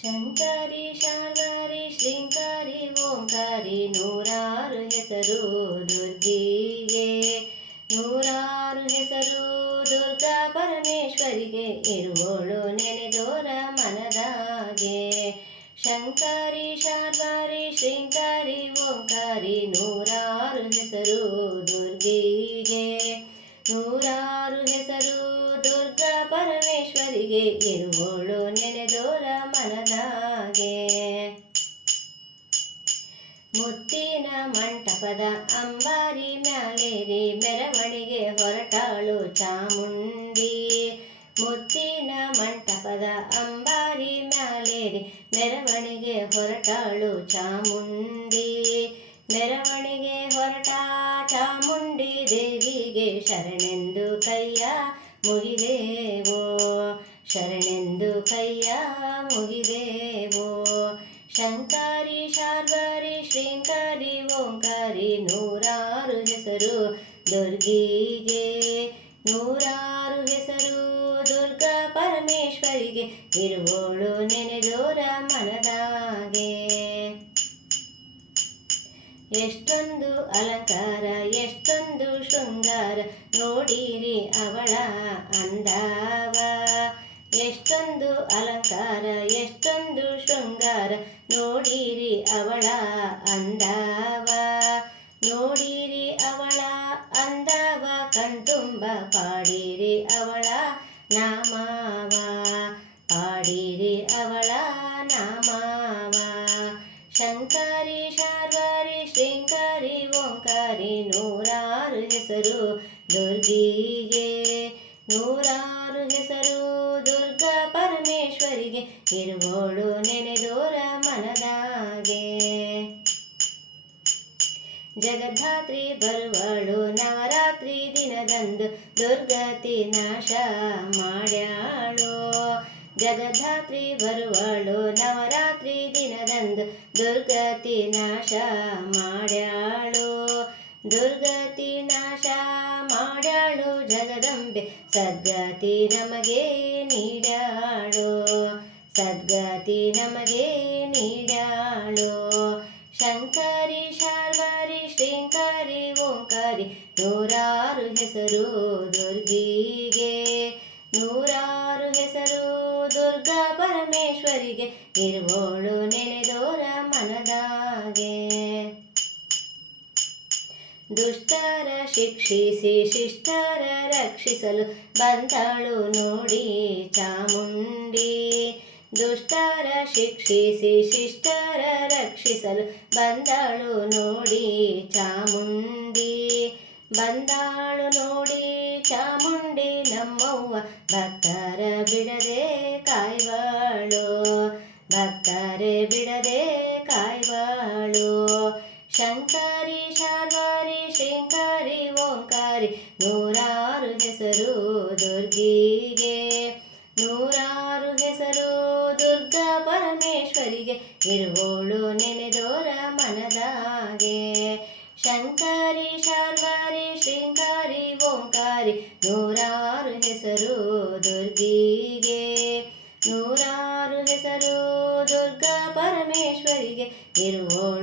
ಶಂಕರಿ ಶಾರ್ವರಿ ಶ್ರೀಂಕಾರಿ ಓಂಕಾರಿ ನೂರಾರು ಹೆಸರು ದುರ್ಗಿಗೆ. ನೂರಾರು ಹೆಸರು ದುರ್ಗಾ ಪರಮೇಶ್ವರಿಗೆ ಇರುವೋಳು ನೆನೆದೋರ ಮನದಾಗೆ. ಶಂಕರಿ ಶಾರ್ವರಿ ಶ್ರೀಂಕಾರಿ ಓಂಕಾರಿ ನೂರಾರು ಹೆಸರು ದುರ್ಗಿಗೆ. ನೂರಾರು ಹೆಸರು ದುರ್ಗಾ ಪರಮೇಶ್ವರಿಗೆ ಇರುವೋಳು ನೆನೆದೋರ ಮನದಾಗೆ. ಮುತ್ತಿನ ಮಂಟಪದ ಅಂಬಾರಿ ಮ್ಯಾಲೇರಿ ಮೆರವಣಿಗೆ ಹೊರಟಾಳು ಚಾಮುಂಡಿ. ಮುತ್ತಿನ ಮಂಟಪದ ಅಂಬಾರಿ ಮ್ಯಾಲೇರಿ ಮೆರವಣಿಗೆ ಹೊರಟಾಳು ಚಾಮುಂಡಿ. ಮೆರವಣಿಗೆ ಹೊರಟ ಚಾಮುಂಡಿ ದೇವಿಗೆ ಶರಣೆಂದು ಕೈಯ ಮುಗಿದೇವೋ. ಶರಣೆಂದು ಕೈಯ ಮುಗಿದೇವೋ. ಶಂಕರಿ ಶಾರ್ವರಿ ಶ್ರೀಂಕಾರಿ ಓಂಕಾರಿ ನೂರಾರು ಹೆಸರು ದುರ್ಗಿಗೆ. ನೂರಾರು ಹೆಸರು ದುರ್ಗಾ ಪರಮೇಶ್ವರಿಗೆ ಇರುವೋಳು ನೆನೆದೋರ ಮನದಾಗೆ. ಎಷ್ಟೊಂದು ಅಲಂಕಾರ ಎಷ್ಟೊಂದು ಶೃಂಗಾರ ನೋಡಿರಿ ಅವಳ ಅಂದಾವ. ಎಷ್ಟೊಂದು ಅಲಂಕಾರ ಎಷ್ಟೊಂದು ಶೃಂಗಾರ ನೋಡಿರಿ ಅವಳ ಅಂದಾವ. ನೋಡಿರಿ ಅವಳ ಅಂದಾವ ಕಣ್ತುಂಬ ಪಾಡಿರಿ ಅವಳ ನಾಮವ. ಪಾಡಿರಿ ಅವಳ ನಾಮವ. ಶಂಕರಿ ಶಾರ್ವರಿ ಶ್ರೀಂಕಾರಿ ಓಂಕಾರಿ ನೂರಾರು ಹೆಸರು ದುರ್ಗಿಗೆ. ನೂರಾರು ಹೆಸರು ದುರ್ಗಾ ಪರಮೇಶ್ವರಿಗೆ ಇರುವೋಳು ನೆನೆದೋರ ಮನದಾಗೆ. ಜಗದ್ಧಾತ್ರಿ ಬರುವಳು ನವರಾತ್ರಿ ದಿನದಂದು ದುರ್ಗತಿ ನಾಶ ಮಾಡ್ಯಾಳು. ಜಗದ್ಧಾತ್ರಿ ಬರುವಳು ನವರಾತ್ರಿ ದಿನದಂದು ದುರ್ಗತಿ ನಾಶ ಮಾಡ್ಯಾಳು. ದುರ್ಗತಿ ನಾಶ ಮಾಡ್ಯಾಳು ಜಗದಂಬೆ ಸದ್ಗತಿ ನಮಗೆ ನೀಡ್ಯಾಳು. ಸದ್ಗತಿ ನಮಗೆ ನೀಡ್ಯಾಳು. ಶಂಕರಿ ಶಾರ್ವರಿ ಶ್ರೀಂಕಾರಿ ಓಂಕಾರಿ ನೂರಾರು ಹೆಸರು ದುರ್ಗಿಗೆ. ನೂರಾರು ಹೆಸರು ದುರ್ಗಾ ಪರಮೇಶ್ವರಿಗೆ ಇರುವೋಳು ನೆನೆದೋರ ಮನದಾಗೆ. ದುಷ್ಟರ ಶಿಕ್ಷಿಸಿ ಶಿಷ್ಟರ ರಕ್ಷಿಸಲು ಬಂದಳು ನೋಡಿ ಚಾಮುಂಡಿ. ದುಷ್ಟರ ಶಿಕ್ಷಿಸಿ ಶಿಷ್ಟರ ರಕ್ಷಿಸಲು ಬಂದಳು ನೋಡಿ ಚಾಮುಂಡಿ. ಬಂದಾಳು ನೋಡಿ ಚಾಮುಂಡಿ ನಮ್ಮವ್ವ ಭಕ್ತರ ಬಿಡದೆ ಕಾಯ್ವಾಳು. ಭಕ್ತರೆ ಬಿಡದೆ ಕಾಯ್ವಾಳು. ಶಂಕರಿ ಶಾರ್ವರಿ ಶ್ರೀಂಕಾರಿ ಓಂಕಾರಿ ನೂರಾರು ಹೆಸರು ದುರ್ಗಿಗೆ. ನೂರಾರು ಹೆಸರು ದುರ್ಗಾ ಪರಮೇಶ್ವರಿಗೆ ಇರುವೋಳು ನೆನೆದೋರ ಮನದಾಗೆ. ಶಂಕರಿ ಶಾರ್ವರಿ ಶ್ರೀಂಕಾರಿ ಓಂಕಾರಿ ನೂರಾರು ಹೆಸರು ದುರ್ಗಿಗೆ. ನೂರಾರು ಹೆಸರು ದುರ್ಗಾ ಪರಮೇಶ್ವರಿಗೆ ಇರುವೋಳು